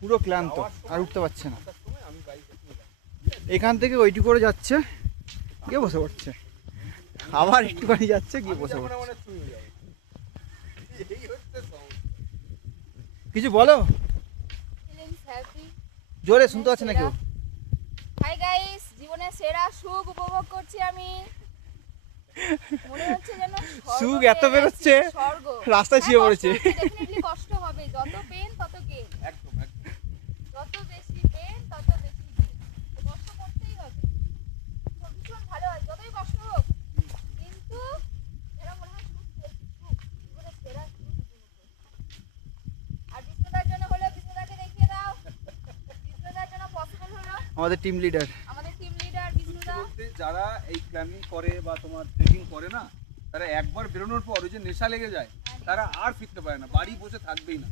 পুরো ক্লান্ত, আর উঠতে পারছে না। এখান থেকে ওইটু করে যাচ্ছে, গিয়ে বসে পড়ছে, আবার একটুখানি যাচ্ছে, গিয়ে বসে পড়ছে। কিছু বলো, জোরে শুনতে পাচ্ছে না কেউ। হাই গাইস, জীবনের সেরা সুখ উপভোগ করছি আমি। মনে হচ্ছে যেন সুখ এত বেরোচ্ছে, রাস্তায় শুয়ে পড়েছে। ডেফিনেটলি কষ্ট হবে, যত পেন তত গেইন। একদম একদম, যত বেশি পেন তত বেশি গেইন। কষ্ট করতেই হবে, ভীষণ ভালো হয় যতই কষ্ট হোক, কিন্তু এরা মনে হয় সুখ জীবনের সেরা সুখ উপভোগ করছি। আর বিষ্ণুদার জন্য হলো, বিষ্ণুদাকে দেখিয়ে দাও, বিষ্ণুদার জন্য পসিবল হলো আমাদের টিম লিডার, যারা এই ক্লাইম্বিং করে বা তোমার ট্রেকিং করে না, তারা একবার বেরোনোর পর ওই যে নেশা লেগে যায়, তারা আর ফিরতে পারে না, বাড়ি বসে থাকবেই না।